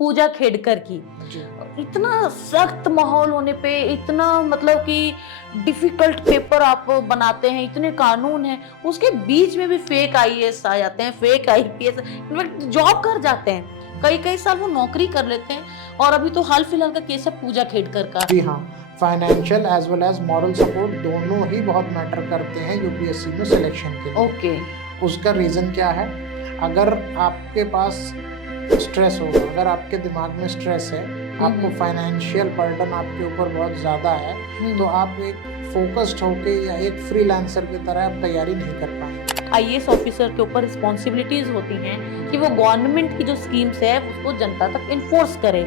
पूजा खेडकर की। जी। इतना सख्त माहौल होने पे इतना मतलब कि डिफिकल्ट पेपर आप बनाते हैं, इतने कानून हैं, उसके बीच में भी फेक आईएएस आ जाते हैं, फेक आईपीएस, इनफैक्ट जॉब कर जाते हैं, कई कई साल वो नौकरी कर लेते हैं। और अभी तो हाल फिलहाल का केस है पूजा खेडकर का। जी हाँ, financial as well as moral support दोनों ही बहुत मैटर करते हैं यूपीएससी में सिलेक्शन के लिए। ओके। उसका रीज़न क्या है? अगर आपके पास स्ट्रेस होगा, अगर आपके दिमाग में स्ट्रेस है, आपको फाइनेंशियल बर्डन आपके ऊपर बहुत ज़्यादा है, तो आप एक फोकस्ड होके या एक फ्रीलांसर की तरह आप तैयारी नहीं कर पाएंगे। आईएएस ऑफिसर के ऊपर रिस्पॉन्सिबिलिटीज होती हैं कि वो गवर्नमेंट की जो स्कीम्स है उसको जनता तक इन्फोर्स करे।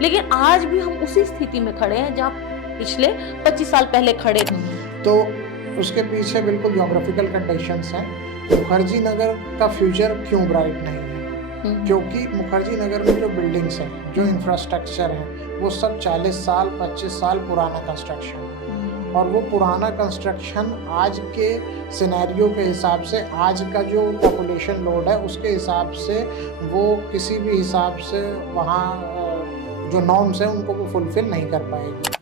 लेकिन आज भी हम उसी स्थिति में खड़े हैं जहाँ पिछले 25 साल पहले खड़े थे। तो उसके पीछे बिल्कुल ज्योग्राफिकल कंडीशंस हैं। मुखर्जी नगर का फ्यूचर क्यों ब्राइट नहीं है? क्योंकि मुखर्जी नगर में जो बिल्डिंग्स हैं, जो इंफ्रास्ट्रक्चर है, वो सब 40 साल 25 साल पुराना कंस्ट्रक्शन है। और वो पुराना कंस्ट्रक्शन आज के सिनेरियो के हिसाब से, आज का जो पॉपुलेशन लोड है उसके हिसाब से, वो किसी भी हिसाब से वहाँ जो नॉर्म्स हैं उनको वो फुलफिल नहीं कर पाएगी।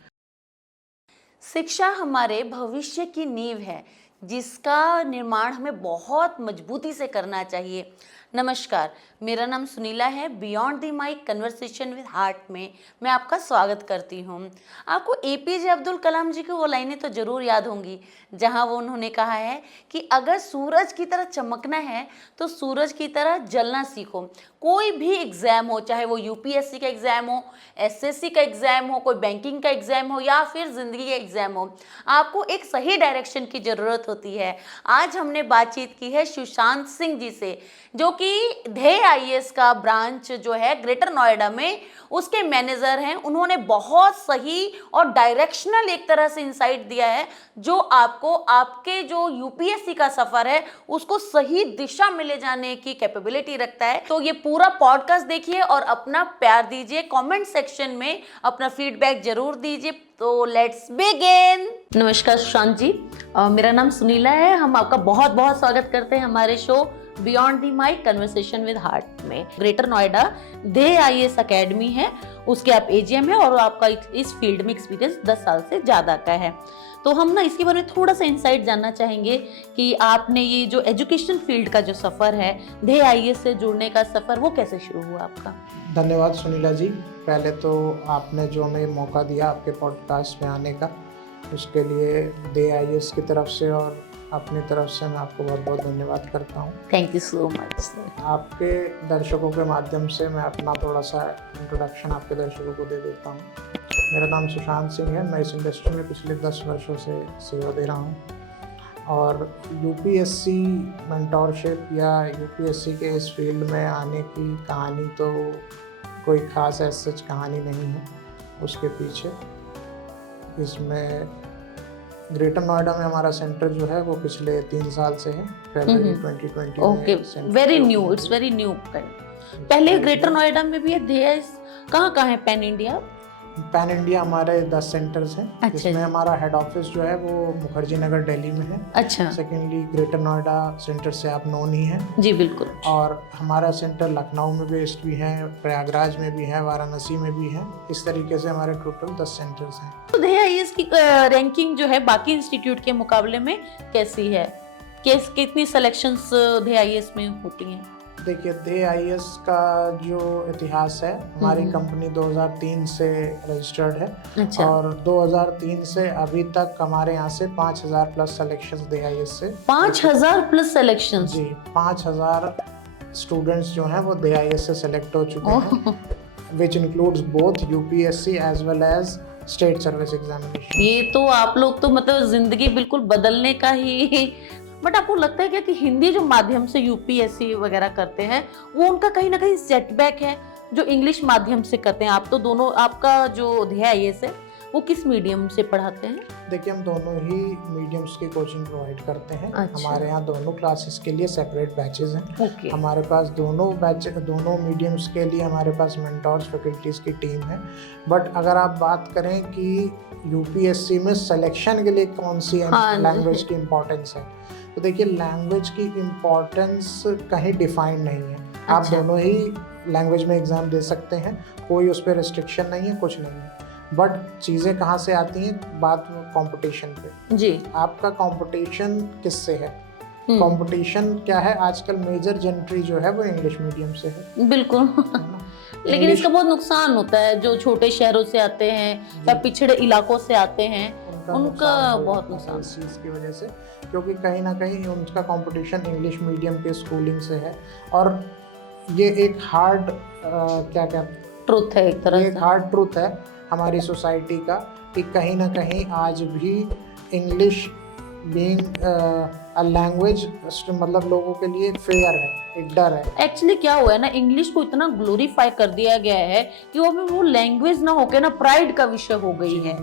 शिक्षा हमारे भविष्य की नींव है जिसका निर्माण हमें बहुत मजबूती से करना चाहिए। नमस्कार, मेरा नाम सुनीला है। Beyond the mic conversation with heart में मैं आपका स्वागत करती हूँ। आपको एपीजे अब्दुल कलाम जी की वो लाइनें तो ज़रूर याद होंगी जहाँ वो उन्होंने कहा है कि अगर सूरज की तरह चमकना है तो सूरज की तरह जलना सीखो। कोई भी एग्ज़ाम हो, चाहे वो यूपीएससी का एग्ज़ाम हो, एसएससी का एग्ज़ाम हो, कोई बैंकिंग का एग्ज़ाम हो या फिर ज़िंदगी का एग्ज़ाम हो, आपको एक सही डायरेक्शन की ज़रूरत होती है। आज हमने बातचीत की है सुशांत सिंह जी से, जो कि ध्येय आईएएस का ब्रांच जो है ग्रेटर नोएडा में उसके मैनेजर हैं। उन्होंने बहुत सही और डायरेक्शनल एक तरह से इंसाइट दिया है जो आपको आपके जो यूपीएससी का सफ़र है उसको सही दिशा में ले जाने की कैपेबिलिटी रखता है। तो ये पूरा पॉडकास्ट देखिए और अपना प्यार दीजिए, कमेंट सेक्शन में अपना फीडबैक जरूर दीजिए। तो लेट्स बिगिन। नमस्कार सुशांत जी, मेरा नाम सुनीला है। हम आपका बहुत बहुत स्वागत करते हैं हमारे show beyond the mic conversation with heart में। Greater Noida Dhyeya IAS academy है, उसके आप एजीएम है और आपका इस फील्ड में एक्सपीरियंस 10 साल से ज़्यादा का है। तो हम ना इसके बारे में थोड़ा सा इंसाइट जानना चाहेंगे कि आपने ये जो एजुकेशन फील्ड का जो सफ़र है, ध्येय आईएएस से जुड़ने का सफ़र, वो कैसे शुरू हुआ आपका? धन्यवाद सुनीला जी। पहले तो आपने जो हमें मौका दिया आपके पॉडकास्ट में आने का, उसके लिए ध्येय आईएएस की तरफ से और अपनी तरफ से मैं आपको बहुत बहुत धन्यवाद करता हूँ। Thank you so much. आपके दर्शकों के माध्यम से मैं अपना थोड़ा सा इंट्रोडक्शन आपके दर्शकों को दे देता हूँ। मेरा नाम सुशांत सिंह है। मैं इस इंडस्ट्री में पिछले 10 वर्षों से सेवा दे रहा हूँ और यूपीएससी मेंटोरशिप या यूपीएससी के इस फील्ड में आने की कहानी तो कोई ख़ास ऐसा सच कहानी नहीं है उसके पीछे। इसमें ग्रेटर नोएडा में हमारा सेंटर जो है वो पिछले 3 साल से है, फरवरी 2020 okay, very new, it's very new. पहले ग्रेटर नोएडा में भी है ध्येय, कहाँ है पैन इंडिया? पैन इंडिया हमारे 10 सेंटर्स हैं। अच्छा। इसमें हमारा हेड ऑफिस जो है वो मुखर्जी नगर दिल्ली में है। अच्छा। सेकेंडली ग्रेटर नोएडा सेंटर से आप नोन ही हैं। जी बिल्कुल। और हमारा सेंटर लखनऊ में बेस्ड भी है, प्रयागराज में भी है, वाराणसी में भी है। इस तरीके से हमारे टोटल 10 सेंटर्स हैं। तो ध्येय आईएएस की रैंकिंग जो है बाकी इंस्टीट्यूट के मुकाबले में कैसी है? कितनी सिलेक्शंस ध्येय आईएएस में होती हैं? देखिए, ध्येय आईएएस का जो इतिहास है, हमारी कंपनी 2003 से रजिस्टर्ड है। अच्छा। और 2003 से अभी तक हमारे यहाँ से 5000 प्लस सिलेक्शंस ध्येय आईएएस से। 5000 प्लस सिलेक्शंस? जी, 5000 स्टूडेंट्स जो हैं वो ध्येय आईएएस से सेलेक्ट हो चुके हैं, which includes both UPSC as well as state service examination. ये तो आप लोग तो मतलब जिंदगी बिल्कुल बदलने का ही। बट आपको लगता है क्या कि हिंदी जो माध्यम से यूपीएससी वगैरह करते हैं वो उनका कहीं ना कहीं सेटबैक है जो इंग्लिश माध्यम से करते हैं? आप तो दोनों, आपका जो ध्येय आईएएस है वो किस मीडियम से पढ़ाते हैं? देखिए, हम दोनों ही मीडियम्स की कोचिंग प्रोवाइड करते हैं। अच्छा। हमारे यहाँ दोनों क्लासेस के लिए सेपरेट बैचेस हैं। ओके। हमारे पास दोनों मीडियम्स के लिए हमारे पास मेंटोर्स फैकल्टीज़ की टीम है। बट अगर आप बात करें कि यूपीएससी में सिलेक्शन के लिए कौन सी लैंग्वेज की इम्पोर्टेंस है, तो देखिए, लैंग्वेज की इम्पोर्टेंस कहीं डिफाइंड नहीं है। आप दोनों ही लैंग्वेज में एग्ज़ाम दे सकते हैं, कोई उस पर रिस्ट्रिक्शन नहीं है, कुछ नहीं है। बट चीज़ें कहाँ से आती हैं, बात कंपटीशन पे। जी। आपका कंपटीशन किससे है? हम्म। कंपटीशन क्या है, आजकल मेजर जेंट्री जो है वो इंग्लिश मीडियम से है बिल्कुल। है ना? लेकिन इंग्लिश इसका बहुत नुकसान होता है, जो छोटे शहरों से आते हैं या पिछड़े इलाकों से आते हैं, उनका नुकसान हो बहुत जाता है नुकसान। इस चीज़ की वजह से, क्योंकि कहीं ना कहीं उनका कंपटीशन इंग्लिश मीडियम के स्कूलिंग से है। और ये एक हार्ड क्या कहते ट्रुथ है एक तरह ये एक से। हार्ड ट्रूथ है हमारी सोसाइटी का, कि कहीं ना कहीं आज भी इंग्लिश बीइंग अ लैंग्वेज मतलब लोगों के लिए एक फेयर है, एक डर है। एक्चुअली क्या हुआ है ना, इंग्लिश को इतना ग्लोरीफाई कर दिया गया है कि वो लैंग्वेज ना होके ना प्राइड का विषय हो गई है।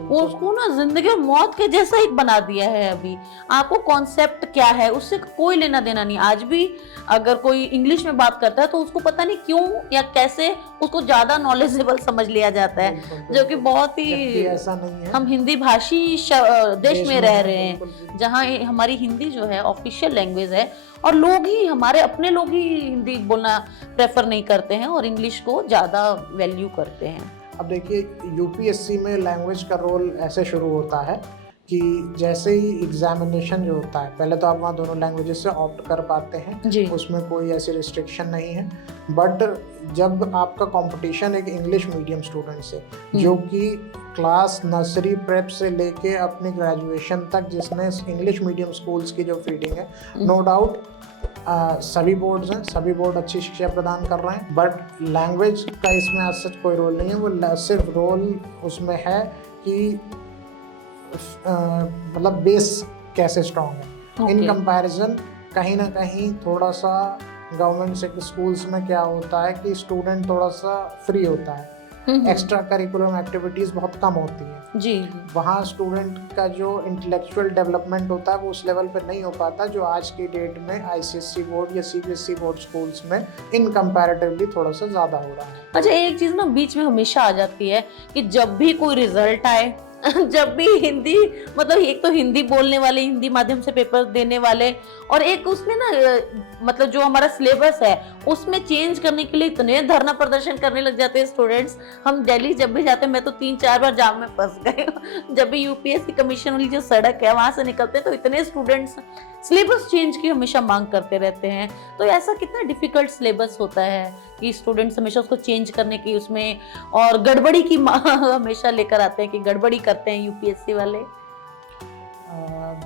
वो उसको ना जिंदगी और मौत के जैसा ही बना दिया है। अभी आपको कॉन्सेप्ट क्या है उससे कोई लेना देना नहीं। आज भी अगर कोई इंग्लिश में बात करता है तो उसको पता नहीं क्यों या कैसे उसको ज्यादा नॉलेजेबल समझ लिया जाता है, जो कि बहुत ही ऐसा नहीं है। हम हिंदी भाषी देश में रह रहे हैं, बिल्कुल। जहाँ हमारी हिंदी जो है ऑफिशियल लैंग्वेज है, और लोग ही हमारे अपने लोग ही हिंदी बोलना प्रेफर नहीं करते हैं और इंग्लिश को ज़्यादा वैल्यू करते हैं। अब देखिए, यूपीएससी में लैंग्वेज का रोल ऐसे शुरू होता है कि जैसे ही एग्जामिनेशन जो होता है, पहले तो आप वहाँ दोनों लैंग्वेजेस से ऑप्ट कर पाते हैं जी। उसमें कोई ऐसी रिस्ट्रिक्शन नहीं है। बट जब आपका कंपटीशन एक इंग्लिश मीडियम स्टूडेंट से, जो कि क्लास नर्सरी प्रेप से लेके अपनी ग्रेजुएशन तक जिसने इंग्लिश मीडियम स्कूल्स की जो फीडिंग है, नो डाउट सभी बोर्ड्स हैं, सभी बोर्ड अच्छी शिक्षा प्रदान कर रहे हैं, बट लैंग्वेज का इसमें आज सच कोई रोल नहीं है। वो सिर्फ रोल उसमें है कि मतलब बेस कैसे स्ट्रॉन्ग है। इन कंपैरिजन कहीं ना कहीं थोड़ा सा गवर्नमेंट से स्कूल्स में क्या होता है कि स्टूडेंट थोड़ा सा फ्री होता है, एक्स्ट्रा करिकुलम एक्टिविटीज़ बहुत कम होती हैं जी। वहाँ स्टूडेंट का जो इंटेलेक्चुअल डेवलपमेंट होता है वो उस लेवल पे नहीं हो पाता, जो आज की डेट में आईसीएसई बोर्ड या सीबीएसई बोर्ड स्कूल्स में इन कंपैरेटिवली थोड़ा सा ज़्यादा हो रहा है। अच्छा, एक चीज़ ना बीच में हमेशा आ जाती है कि जब भी कोई रिजल्ट आए जब भी हिंदी, मतलब एक तो हिंदी बोलने वाले, हिंदी माध्यम से पेपर देने वाले, और एक उसमें ना मतलब जो हमारा सिलेबस है उसमें चेंज करने के लिए इतने धरना प्रदर्शन करने लग जाते हैं स्टूडेंट्स। हम दिल्ली जब भी जाते हैं, मैं तो 3-4 बार जाम में फंस गए जब भी यूपीएससी कमीशन वाली जो सड़क है वहां से निकलते हैं तो इतने स्टूडेंट्स सिलेबस चेंज की हमेशा मांग करते रहते हैं। तो ऐसा कितना डिफिकल्ट सिलेबस होता है कि स्टूडेंट्स हमेशा उसको चेंज करने की उसमें, और गड़बड़ी की हमेशा लेकर आते हैं कि गड़बड़ी करते हैं यूपीएससी वाले।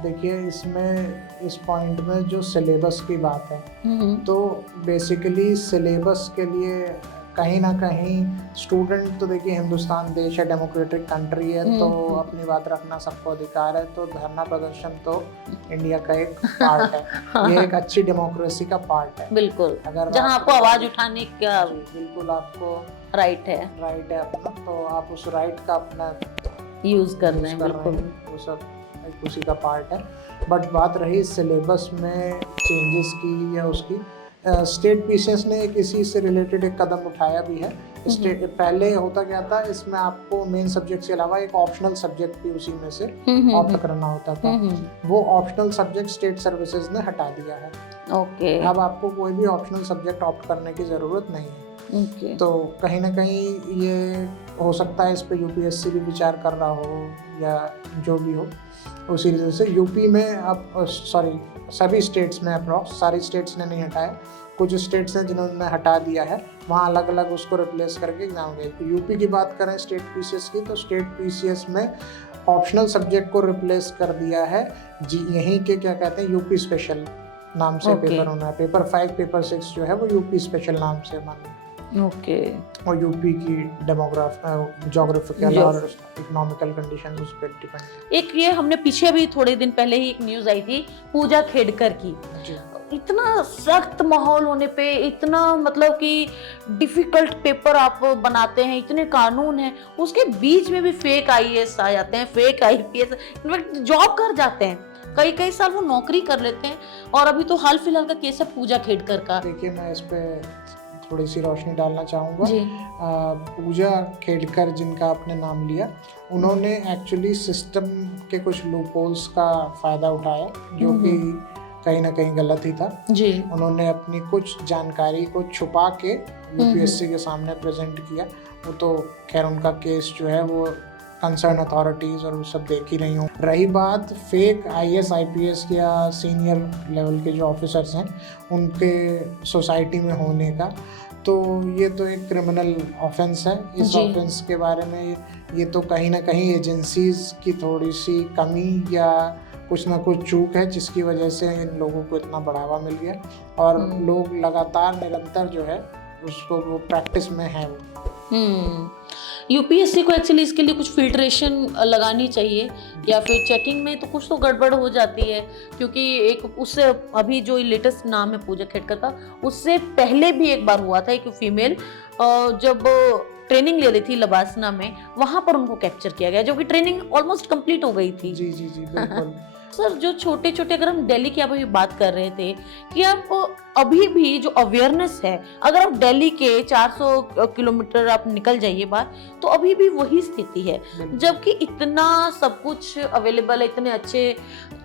देखिए, इसमें इस पॉइंट में जो सिलेबस की बात है, तो बेसिकली सिलेबस के लिए कहीं ना कहीं स्टूडेंट, तो देखिए हिंदुस्तान देश है, डेमोक्रेटिक कंट्री है, तो अपनी बात रखना सबको अधिकार है। तो धरना प्रदर्शन तो इंडिया का एक पार्ट है। ये एक अच्छी डेमोक्रेसी का पार्ट है। बिल्कुल, अगर जहां आपको आवाज उठाने का बिल्कुल आपको राइट है अपना, तो आप उस राइट का अपना यूज कर रहे हैं। बिल्कुल, वो सब उसी का पार्ट है। बट बात रही सिलेबस में चेंजेस की या उसकी, स्टेट पीसीएस ने एक इसी से रिलेटेड एक कदम उठाया भी है। पहले होता क्या था, इसमें आपको मेन सब्जेक्ट के अलावा एक ऑप्शनल सब्जेक्ट भी उसी में से ऑप्ट करना होता था। वो ऑप्शनल सब्जेक्ट स्टेट सर्विसेज ने हटा दिया है। ओके। अब आपको कोई भी ऑप्शनल सब्जेक्ट ऑप्ट करने की ज़रूरत नहीं है। तो कहीं ना कहीं ये हो सकता है, इस पे यूपीएससी भी विचार कर रहा हो या जो भी हो। उसी वजह से यूपी में अब सभी स्टेट्स में अप्रॉक्स सारी स्टेट्स ने नहीं हटाया, कुछ स्टेट्स हैं जिन्होंने हटा दिया है, वहाँ अलग अलग उसको रिप्लेस करके एग्जाम गए। यूपी की बात करें स्टेट पीसीएस की, तो स्टेट पीसीएस में ऑप्शनल सब्जेक्ट को रिप्लेस कर दिया है जी, यहीं के क्या कहते हैं यूपी स्पेशल नाम से पेपर होना है। पेपर 5 पेपर 6 जो है वो यूपी स्पेशल नाम से माना। ओके। और यूपी की ज्योग्राफिकल और इकोनॉमिकल कंडीशंस उस पर डिपेंड। एक ये हमने पीछे अभी थोड़े दिन पहले ही एक न्यूज आई थी पूजा खेड़कर की। इतना सख्त माहौल होने पे, इतना मतलब कि डिफिकल्ट पेपर आप बनाते हैं, इतने कानून हैं, उसके बीच में भी फेक आईएएस आ जाते हैं, फेक आईपीएस, इनफैक्ट जॉब कर जाते हैं, कई साल वो नौकरी कर लेते हैं। और अभी तो हाल फिलहाल का केस है पूजा खेड़कर का। देखिए, मैं इस पे थोड़ी सी रोशनी डालना चाहूँगा। पूजा खेड़कर जिनका आपने नाम लिया, उन्होंने एक्चुअली सिस्टम के कुछ लूपहोल्स का फ़ायदा उठाया, जो कि कहीं ना कहीं गलत ही था। जी। उन्होंने अपनी कुछ जानकारी को छुपा के यूपीएससी के सामने प्रेजेंट किया। वो तो खैर उनका केस जो है वो कंसर्न अथॉरिटीज़ और वो सब देख ही रही हूँ। रही बात फेक आईएएस आईपीएस या सीनियर लेवल के जो ऑफिसर्स हैं उनके सोसाइटी में होने का, तो ये तो एक क्रिमिनल ऑफेंस है। इस जी। ऑफेंस के बारे में ये तो कहीं ना कहीं एजेंसीज की थोड़ी सी कमी या कुछ ना कुछ चूक है, जिसकी वजह से इन लोगों को इतना बढ़ावा मिल गया और लोग लगातार निरंतर जो है उसको वो प्रैक्टिस में है। यूपीएससी को एक्चुअली इसके लिए कुछ फिल्ट्रेशन लगानी चाहिए या फिर चेकिंग में तो कुछ तो गड़बड़ हो जाती है, क्योंकि एक उससे अभी जो लेटेस्ट नाम है पूजा खेड़कर का, उससे पहले भी एक बार हुआ था एक फीमेल जब ट्रेनिंग ले रही थी लबासना में, वहां पर उनको कैप्चर किया गया, जो कि ट्रेनिंग ऑलमोस्ट कंप्लीट हो गई थी। जी जी जी बिल्कुल। सर जो छोटे छोटे, अगर हम दिल्ली की आप अभी बात कर रहे थे कि आप अभी भी जो अवेयरनेस है, अगर आप दिल्ली के 400 किलोमीटर आप निकल जाइए बाहर तो अभी भी वही स्थिति है, जबकि इतना सब कुछ अवेलेबल है, इतने अच्छे,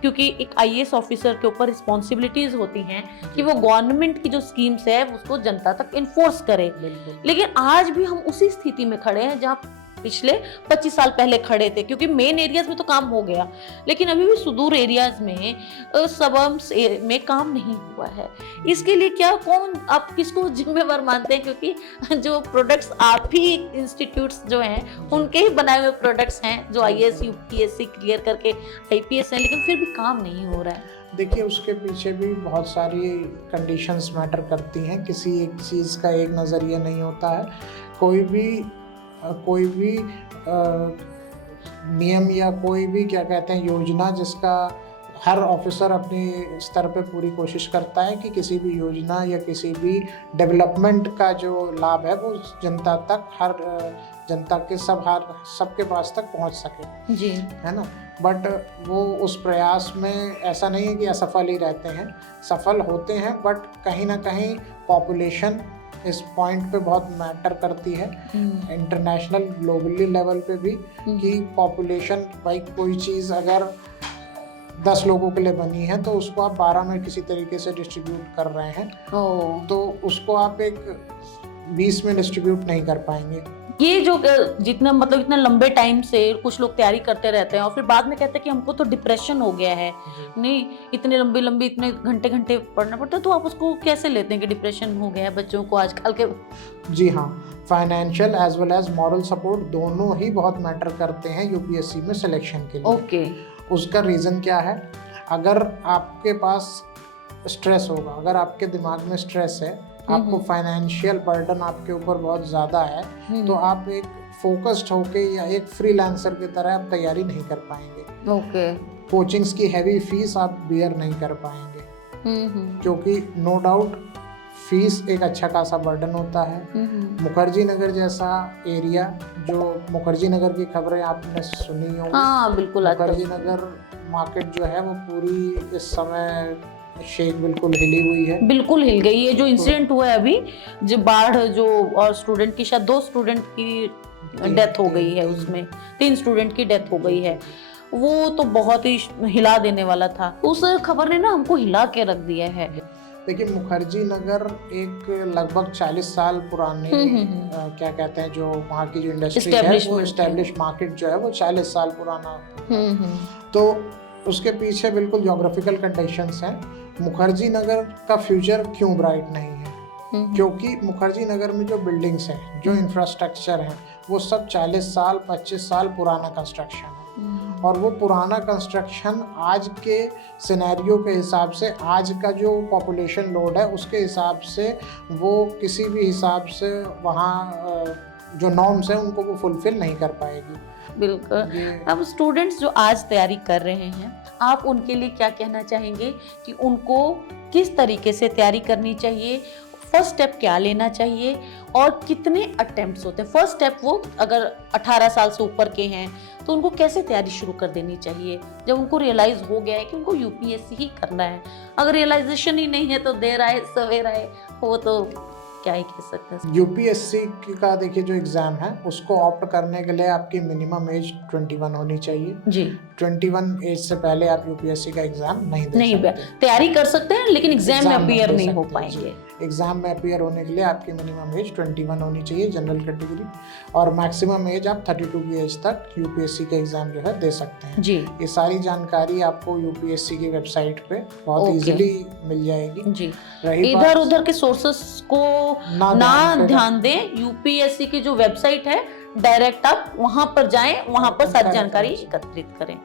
क्योंकि एक आईएएस ऑफिसर के ऊपर रिस्पॉन्सिबिलिटीज होती हैं कि वो गवर्नमेंट की जो स्कीम्स है उसको जनता तक इन्फोर्स करे। लेकिन आज भी हम उसी स्थिति में खड़े हैं जहाँ पिछले 25 साल पहले खड़े थे, क्योंकि मेन एरियाज में तो काम हो गया लेकिन अभी भी सुदूर एरियाज में सबम्स में काम नहीं हुआ है। इसके लिए क्या, कौन, आप किसको जिम्मेवार मानते हैं? क्योंकि जो प्रोडक्ट्स आप ही इंस्टीट्यूट्स जो हैं उनके ही बनाए हुए प्रोडक्ट्स हैं जो आईएएस यूपीएससी क्लियर करके आईपीएस हैं, लेकिन फिर भी काम नहीं हो रहा है। देखिए उसके पीछे भी बहुत सारी कंडीशंस मैटर करती हैं, किसी एक चीज़ का एक नज़रिया नहीं होता है। कोई भी नियम या कोई भी क्या कहते हैं योजना जिसका हर ऑफिसर अपने स्तर पे पूरी कोशिश करता है कि किसी भी योजना या किसी भी डेवलपमेंट का जो लाभ है वो जनता तक, हर जनता के सबके पास तक पहुंच सके जी, है ना। बट वो उस प्रयास में ऐसा नहीं है कि असफल ही रहते हैं, सफल होते हैं, बट कहीं ना कहीं पॉपुलेशन इस पॉइंट पे बहुत मैटर करती है, इंटरनेशनल ग्लोबली लेवल पे भी, कि पॉपुलेशन, भाई कोई चीज़ अगर 10 लोगों के लिए बनी है तो उसको आप 12 में किसी तरीके से डिस्ट्रीब्यूट कर रहे हैं, तो उसको आप एक 20 में डिस्ट्रीब्यूट नहीं कर पाएंगे। ये जो जितना मतलब इतना लंबे टाइम से कुछ लोग तैयारी करते रहते हैं और फिर बाद में कहते हैं कि हमको तो डिप्रेशन हो गया है, नहीं इतने लंबी इतने घंटे पढ़ना पड़ता है, तो आप उसको कैसे लेते हैं कि डिप्रेशन हो गया है बच्चों को आजकल के? जी हाँ, financial as well as moral support दोनों ही बहुत मैटर करते हैं यूपीएससी में सिलेक्शन के लिए। ओके। उसका रीज़न क्या है? अगर आपके पास स्ट्रेस होगा, अगर आपके दिमाग में स्ट्रेस है, आपको फाइनेंशियल बर्डन आपके ऊपर बहुत ज़्यादा है, तो आप एक फोकस्ड होके या एक फ्रीलांसर की तरह आप तैयारी नहीं कर पाएंगे। ओके। कोचिंग्स की हैवी फीस आप बियर नहीं कर पाएंगे, क्योंकि नो डाउट फीस एक अच्छा खासा बर्डन होता है। मुखर्जी नगर जैसा एरिया, जो मुखर्जी नगर की खबरें आपने सुनी होंगी। हाँ बिल्कुल। मुखर्जी नगर मार्केट जो है वो पूरी इस समय शेख बिल्कुल हिली हुई है, बिल्कुल हिल गई है। जो इंसिडेंट हुआ है अभी, जो बाढ़, जो और स्टूडेंट की, शायद 2 स्टूडेंट की डेथ हो गई है, उसमें 3 स्टूडेंट की डेथ हो गई है, वो तो बहुत ही हिला देने वाला था। उस खबर ने ना हमको हिला के रख दिया है। देखिए मुखर्जी नगर एक लगभग 40 साल पुराने क्या कहते हैं, जो वहाँ की जो इंडस्ट्री है वो एस्टेब्लिश मार्केट जो है वो 40 साल पुराना, तो उसके पीछे बिल्कुल ज्योग्राफिकल कंडीशंस हैं। मुखर्जी नगर का फ्यूचर क्यों ब्राइट नहीं है? क्योंकि मुखर्जी नगर में जो बिल्डिंग्स हैं, जो इंफ्रास्ट्रक्चर हैं, वो सब 40 साल 25 साल पुराना कंस्ट्रक्शन है, और वो पुराना कंस्ट्रक्शन आज के सिनेरियो के हिसाब से, आज का जो पॉपुलेशन लोड है उसके हिसाब से, वो किसी भी हिसाब से वहाँ जो नॉर्म्स हैं उनको वो फुलफिल नहीं कर पाएगी। बिल्कुल। अब स्टूडेंट्स जो आज तैयारी कर रहे हैं, आप उनके लिए क्या कहना चाहेंगे कि उनको किस तरीके से तैयारी करनी चाहिए, फर्स्ट स्टेप क्या लेना चाहिए और कितने अटेम्प्ट्स होते हैं? फर्स्ट स्टेप, वो अगर 18 साल से ऊपर के हैं तो उनको कैसे तैयारी शुरू कर देनी चाहिए जब उनको रियलाइज हो गया है कि उनको यूपीएससी ही करना है? अगर रियलाइजेशन ही नहीं है तो देर आए सवेर आए, वो तो क्या ही कह सकते हैं। यूपीएससी का देखिए जो एग्ज़ाम है उसको ऑप्ट करने के लिए आपकी मिनिमम एज 21 होनी चाहिए। जी 21 एज से पहले आप यूपीएससी का एग्ज़ाम नहीं दे नहीं, सकते। तैयारी कर सकते हैं लेकिन एग्जाम में एग्जाम अपीयर दे नहीं हो सकते, पाएंगे। जी। एग्जाम में अपीयर होने के लिए आपकी मिनिमम एज 21 होनी चाहिए जनरल कैटेगरी, और मैक्सिमम एज आप 32 की एज तक यूपीएससी का एग्जाम जो है दे सकते हैं। जी ये सारी जानकारी आपको यूपीएससी की वेबसाइट पे बहुत ओके। इजीली मिल जाएगी। जी रही इधर बात उधर के सोर्सेस को ना ना ध्यान ध्यान दें, यूपीएससी की जो वेबसाइट है डायरेक्ट आप वहां पर जाएं, वहां पर सारी जानकारी एकत्रित करें।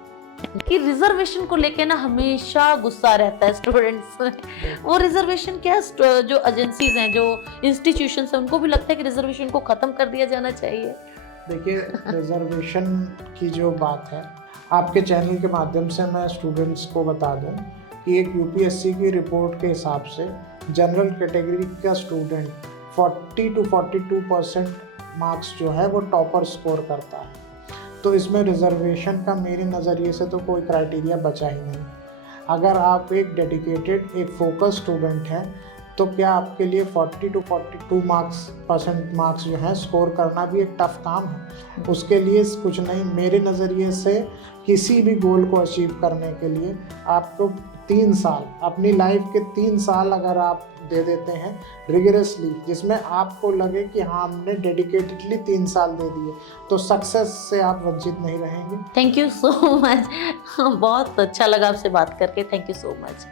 कि रिजर्वेशन को लेके ना हमेशा गुस्सा रहता है स्टूडेंट्स में। वो रिजर्वेशन क्या, जो एजेंसीज हैं, जो इंस्टीट्यूशंस हैं, उनको भी लगता है कि रिजर्वेशन को खत्म कर दिया जाना चाहिए। देखिए रिजर्वेशन की जो बात है, आपके चैनल के माध्यम से मैं स्टूडेंट्स को बता दूं कि एक यूपीएससी की रिपोर्ट के हिसाब से जनरल कैटेगरी का स्टूडेंट 40 to 42% मार्क्स जो है वो टॉपर स्कोर करता है। तो इसमें रिजर्वेशन का मेरे नज़रिए से तो कोई क्राइटेरिया बचा ही नहीं। अगर आप एक डेडिकेटेड, एक फोकस स्टूडेंट हैं तो क्या आपके लिए 40 to 42 मार्क्स जो हैं स्कोर करना भी एक टफ काम है। उसके लिए कुछ नहीं, मेरे नज़रिए से किसी भी गोल को अचीव करने के लिए आपको 3 साल, अपनी लाइफ के 3 साल अगर आप दे देते हैं रिगरसली, जिसमें आपको लगे कि हाँ हमने डेडिकेटेडली 3 साल दे दिए, तो सक्सेस से आप वंचित नहीं रहेंगे। Thank you so much. बहुत अच्छा लगा आपसे बात करके। Thank you so much.